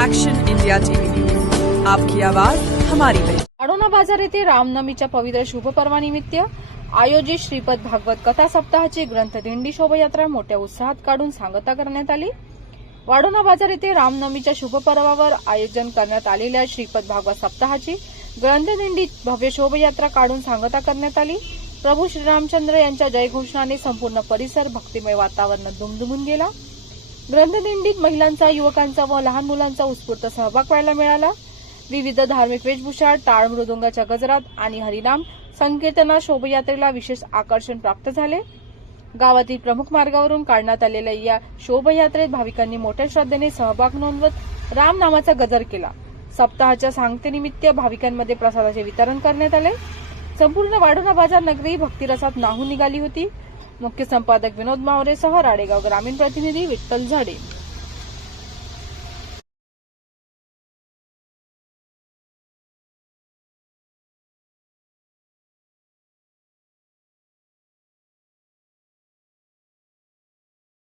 Action India TV news, आपकी आवाज हमारी पहचान। वाडोना बाजार येथे रामनवमीच्या पवित्र शुभपर्वानिमित्त आयोजित श्रीपद भागवत कथा सप्ताहाची ग्रंथदिंडी शोभायात्रा मोठ्या उत्साहात काढून सांगता करण्यात आली। वाडोना बाजार येथे रामनवमीच्या शुभपर्वावर आयोजन करण्यात आलेल्या श्रीपद भागवत सप्ताहाची ग्रंथदिंडी भव्य शोभायात्रा काढून सांगता करण्यात आली। प्रभू श्रीरामचंद्र यांच्या जयघोषणाने संपूर्ण परिसर भक्तिमय वातावरणात दुमदुमून गेला। ग्रंथदिंडीत महिलांचा, युवकांचा व लहान मुलांचा उत्स्फूर्त सहभाग पाहायला मिळाला। विविध धार्मिक वेशभूषा, टाळ मृदुंगाच्या गजरात आणि हरिनाम संकीर्तना शोभायात्रेला विशेष आकर्षण प्राप्त झाले। गावातील प्रमुख मार्गावरून काढण्यात आलेल्या या शोभायात्रेत भाविकांनी मोठ्या श्रद्धेने सहभाग नोंदवत राम नामाचा गजर केला। सप्ताहाच्या सांगतेनिमित्त भाविकांमध्ये प्रसादाचे वितरण करण्यात आले। संपूर्ण वाडोना बाजार नगरी भक्तिरसात न्हाऊन निघाली होती। मुख्य संपादक विनोद मावरेसह राडेगाव ग्रामीण प्रतिनिधी विठ्ठल झाडे।